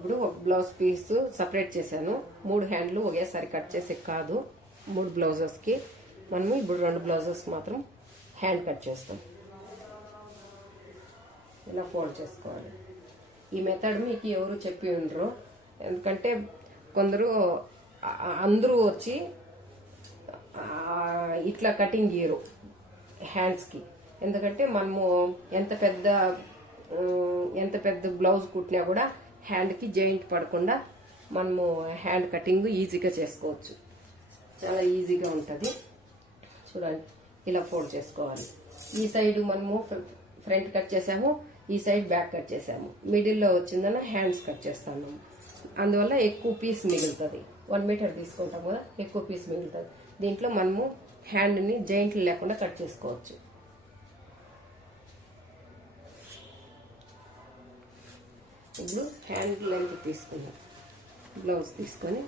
ఇప్పుడు ఒక blouse piece separate చేశాను. 3 హ్యాండ్లు ఒకేసారి కట్ చేసి కాదు, 3 బ్లౌజెస్కి మనము ఇప్పుడు 2 బ్లౌజెస్ మాత్రం హ్యాండ్ కట్ చేస్తాం. ఇలా ఫోల్డ్ చేసుకోవాలి. ఈ మెథడ్ మీకు ఎవరు చెప్పి ఉండరు, ఎందుకంటే కొందరు అందరూ వచ్చి ఇట్లా కటింగ్ గీయరు హ్యాండ్స్కి. ఎందుకంటే మనము ఎంత పెద్ద బ్లౌజ్ కుట్టినా కూడా హ్యాండ్కి జాయింట్ పడకుండా మనము హ్యాండ్ కటింగ్ ఈజీగా చేసుకోవచ్చు. చాలా ఈజీగా ఉంటుంది. చూడండి, ఇలా ఫోల్డ్ చేసుకోవాలి. ఈ సైడ్ మనము ఫ్రంట్ కట్ చేసాము, ఈ సైడ్ బ్యాక్ కట్ చేసాము. మిడిల్లో వచ్చిందన్న హ్యాండ్స్ కట్ చేస్తాము. అందువల్ల ఎక్కువ పీస్ మిగులుతుంది. 1 మీటర్ తీసుకుంటాం కదా, ఎక్కువ పీస్ మిగులుతుంది. దీంట్లో మనము హ్యాండ్ని జాయింట్లు లేకుండా కట్ చేసుకోవచ్చు. ఇప్పుడు హ్యాండ్ లెంత్ తీసుకుందాం. బ్లౌజ్ తీసుకొని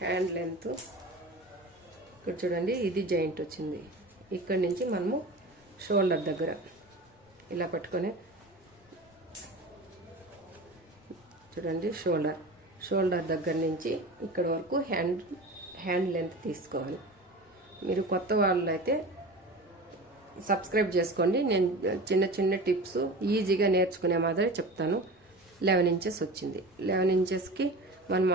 హ్యాండ్ లెంత్ ఇక్కడ చూడండి, ఇది జాయింట్ వచ్చింది. ఇక్కడ నుంచి మనము షోల్డర్ దగ్గర ఇలా పట్టుకొని చూడండి, షోల్డర్ దగ్గర నుంచి ఇక్కడ వరకు హ్యాండ్ లెంత్ తీసుకోవాలి. మీరు కొత్త వాళ్ళు అయితే సబ్స్క్రైబ్ చేసుకోండి. నేను చిన్న చిన్న టిప్స్ ఈజీగా నేర్చుకునే మాదిరి చెప్తాను. 11 ఇంచెస్ వచ్చింది. 11 ఇంచెస్కి మనం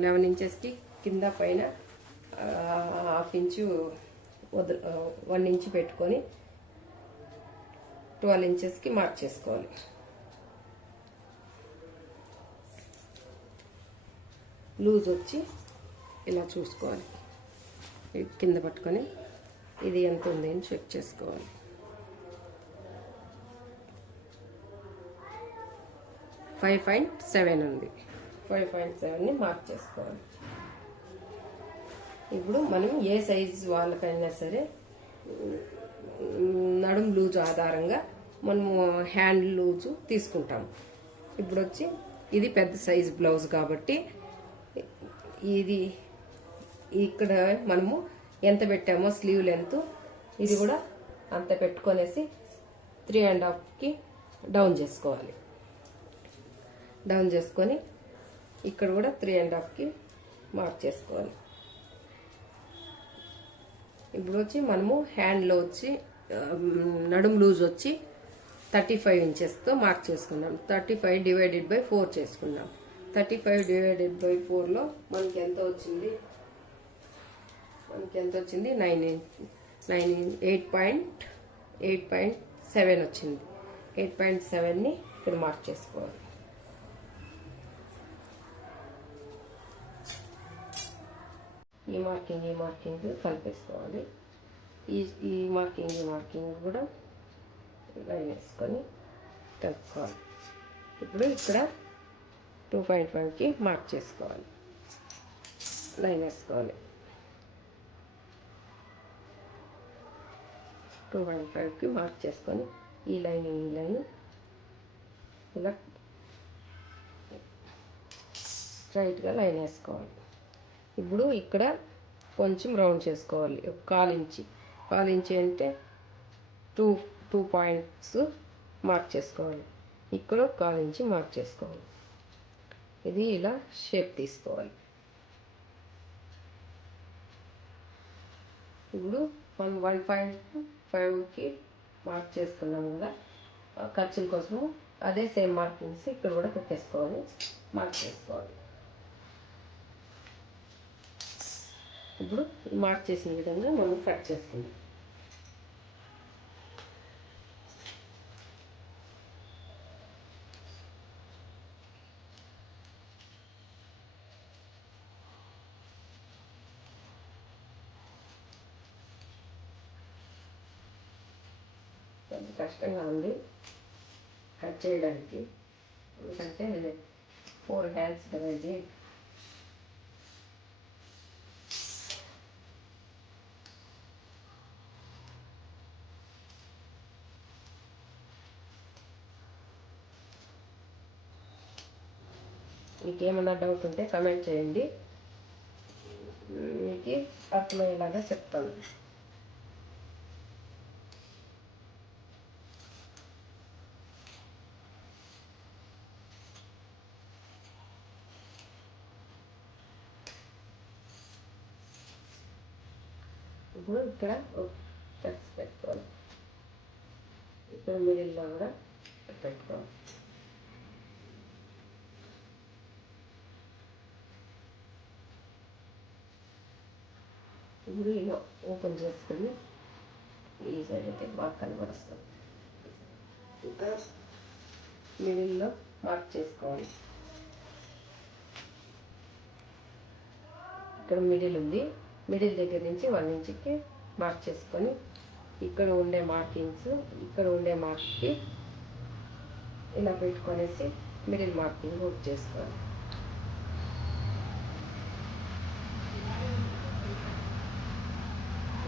11 ఇంచెస్కి కింద పైన 1/2 ఇంచు 1 ఇంచు పెట్టుకొని 12 ఇంచెస్కి మార్క్ చేసుకోవాలి. లూజ్ వచ్చి ఇలా చూసుకోవాలి. కింద పట్టుకొని ఇది ఎంత ఉంది అని చెక్ చేసుకోవాలి. 5.7 ఉంది. 5.7ని మార్క్ చేసుకోవాలి. ఇప్పుడు మనం ఏ సైజు వాళ్ళకైనా సరే నడుం లూజు ఆధారంగా మనము హ్యాండ్ లూజు తీసుకుంటాము. ఇప్పుడు వచ్చి ఇది పెద్ద సైజు బ్లౌజ్ కాబట్టి ఇది ఇక్కడ మనము ఎంత పెట్టామో స్లీవ్ లెంత్ ఇది కూడా అంత పెట్టుకొనేసి 3.5కి డౌన్ చేసుకోవాలి. డౌన్ చేసుకొని ఇక్కడ కూడా 3.5కి మార్క్ చేసుకోవాలి. ఇప్పుడు వచ్చి మనము హ్యాండ్లో వచ్చి నడుము లూజ్ వచ్చి 35 ఇంచెస్తో మార్క్ చేసుకున్నాం. 35 డివైడెడ్ బై 4 చేసుకున్నాం. 35 డివైడెడ్ బై 4లో మనకి ఎంత వచ్చింది? 8.7 వచ్చింది. 8.7ని ఇక్కడ మార్క్ చేసుకోవాలి. ఈ మార్కింగ్ కలిపేసుకోవాలి. ఈ మార్కింగ్ కూడా లైన్ వేసుకొని కలుపుకోవాలి. ఇప్పుడు ఇక్కడ 2.5కి మార్క్ చేసుకోవాలి. లైన్ వేసుకోవాలి. 2.5కి మార్క్ చేసుకొని ఈ లైన్ ఇలా స్ట్రైట్గా లైన్ వేసుకోవాలి. ఇప్పుడు ఇక్కడ కొంచెం రౌండ్ చేసుకోవాలి. 1/4 ఇంచి అంటే 2 పాయింట్స్ మార్క్ చేసుకోవాలి. ఇక్కడ 1/4 ఇంచి మార్క్ చేసుకోవాలి. ఇది ఇలా షేప్ తీసుకోవాలి. ఇప్పుడు మనం 1.5కి మార్క్ చేసుకున్నాం కదా ఖర్చుల కోసము, అదే సేమ్ మార్కింగ్స్ ఇక్కడ కూడా పెట్టేసుకోవాలి. మార్క్ చేసుకోవాలి. ఇప్పుడు మార్క్ చేసిన విధంగా మనం కట్ చేసుకుందాం. కొంచెం కష్టంగా ఉంది కట్ చేయడానికి, ఎందుకంటే 4 హ్యాండ్స్ కదా ఇది. మీకు ఏమైనా డౌట్ ఉంటే కామెంట్ చేయండి, మీకు అర్థమయ్యేలాగా చెప్తాను. ఇప్పుడు ఇక్కడ టక్స్ పెట్టుకోవాలి, ఇక్కడ మిడిల్లో కూడా పెట్టుకోవాలి. ఇప్పుడు ఇలా ఓపెన్ చేసుకొని ఈ సైడ్ అయితే బాగా కనబడుతుంది. ఇంకా మిడిల్లో మార్క్ చేసుకోవాలి. ఇక్కడ మిడిల్ ఉంది, మిడిల్ దగ్గర నుంచి 1 ఇంచ్కి మార్క్ చేసుకొని ఇక్కడ ఉండే మార్కింగ్స్ ఇక్కడ ఉండే మార్క్కి ఇలా పెట్టుకొనేసి మిడిల్ మార్కింగ్ వర్క్ చేసుకోవాలి.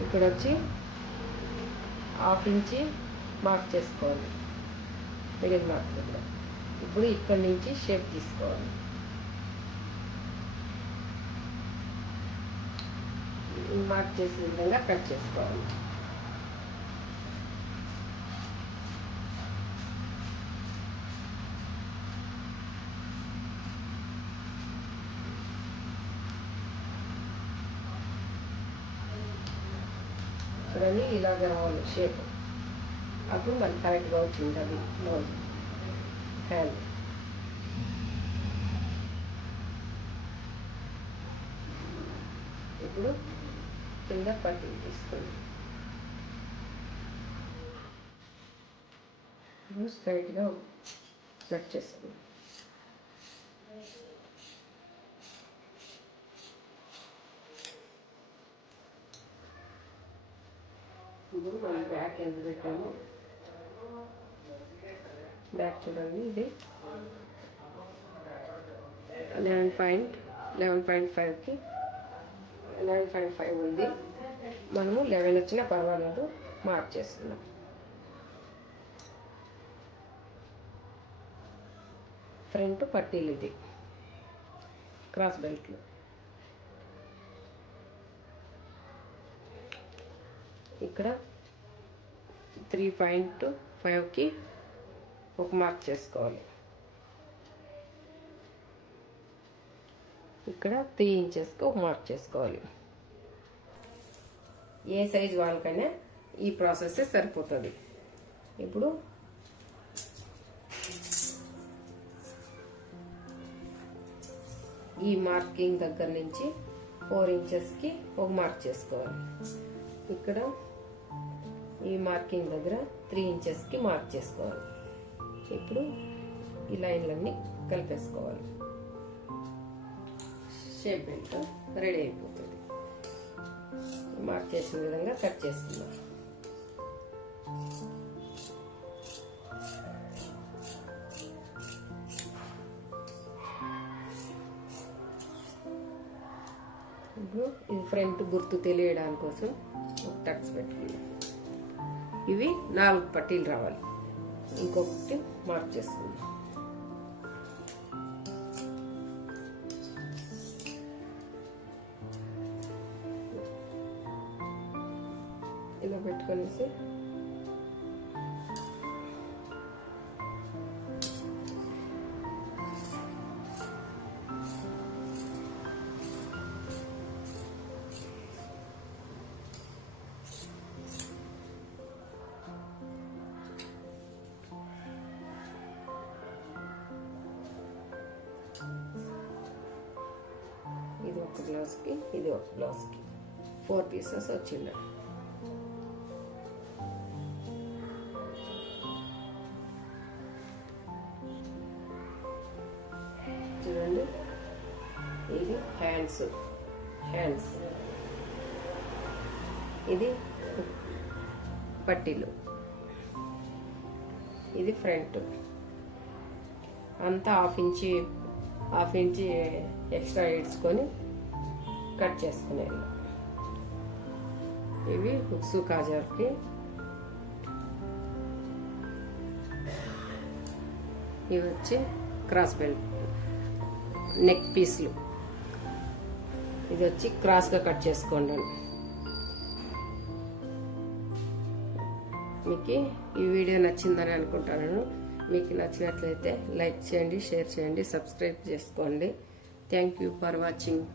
ఇక్కడ వచ్చి 1/2 ఇంచి మార్క్ చేసుకోవాలి మిడిల్ మార్క్ దగ్గర. ఇప్పుడు ఇక్కడ నుంచి షేప్ తీసుకోవాలి. మార్క్ చేసే విధంగా కట్ చేసుకోవాలి. చూడండి, ఇలాగ రావాలి షేప్. అప్పుడు మనకి కరెక్ట్గా వచ్చింటుంది బ్లౌజ్ హ్యాండ్. ఇప్పుడు కింద పట్టీ తీసుకోండి. ఇప్పుడు స్ట్రైట్గా కట్ చేసుకోండి. ఇప్పుడు మనం బ్యాక్ ఎంత పెట్టాము, బ్యాక్ చూడండి, ఇది 11.5కి 11.5 ఉంది. మనము 11 వచ్చినా పర్వాలేదు, మార్క్ చేసుకుందాం. ఫ్రంట్ పట్టీలు ఇది క్రాస్ బెల్ట్లు. ఇక్కడ 3.5కి ఒక మార్క్ చేసుకోవాలి. ఇక్కడ 3 ఇంచెస్కి ఒక మార్క్ చేసుకోవాలి. ఏ సైజ్ వాళ్ళకైనా ఈ ప్రాసెస్ సరిపోతుంది. ఇప్పుడు ఈ మార్కింగ్ దగ్గర నుంచి 4 ఇంచెస్కి ఒక మార్క్ చేసుకోవాలి. ఇక్కడ ఈ మార్కింగ్ దగ్గర 3 ఇంచెస్కి మార్క్ చేసుకోవాలి. ఇప్పుడు ఈ లైన్లన్నీ కలిపేసుకోవాలి. షేప్ బెల్ట్ రెడీ అయిపోతుంది. మార్క్ చేసిన విధంగా కట్ చేసుకుందాం. ఇప్పుడు ఇది ఫ్రంట్ గుర్తు తెలియడానికి కోసం ఒక టక్స్ పెట్టుకుందాం. ఇవి 4 పట్టీలు రావాలి. ఇంకొకటి మార్క్ చేసుకుందాం. ఇలా పెట్టుకొనేసి ఇది ఒక బ్లౌజ్కి ఇది ఒక బ్లౌజ్కి 4 పీసెస్ వచ్చింది. చూడండి, ఇది హ్యాండ్స్ ఇది పట్టీలు, ఇది ఫ్రంట్ అంతా హాఫ్ ఇంచి ఎక్స్ట్రా ఇడ్చుకొని కట్ చేసుకునేది. ఇవి హుక్స్ కాజార్కి, ఇవి వచ్చి క్రాస్ బెల్ట్ నెక్ పీస్లు. ఇది వచ్చి క్రాస్గా కట్ చేసుకోండి. మీకు ఈ వీడియో నచ్చిందని అనుకుంటాను. మీకు నచ్చినట్లయితే లైక్ చేయండి, షేర్ చేయండి, సబ్స్క్రైబ్ చేసుకోండి. Thank you for watching.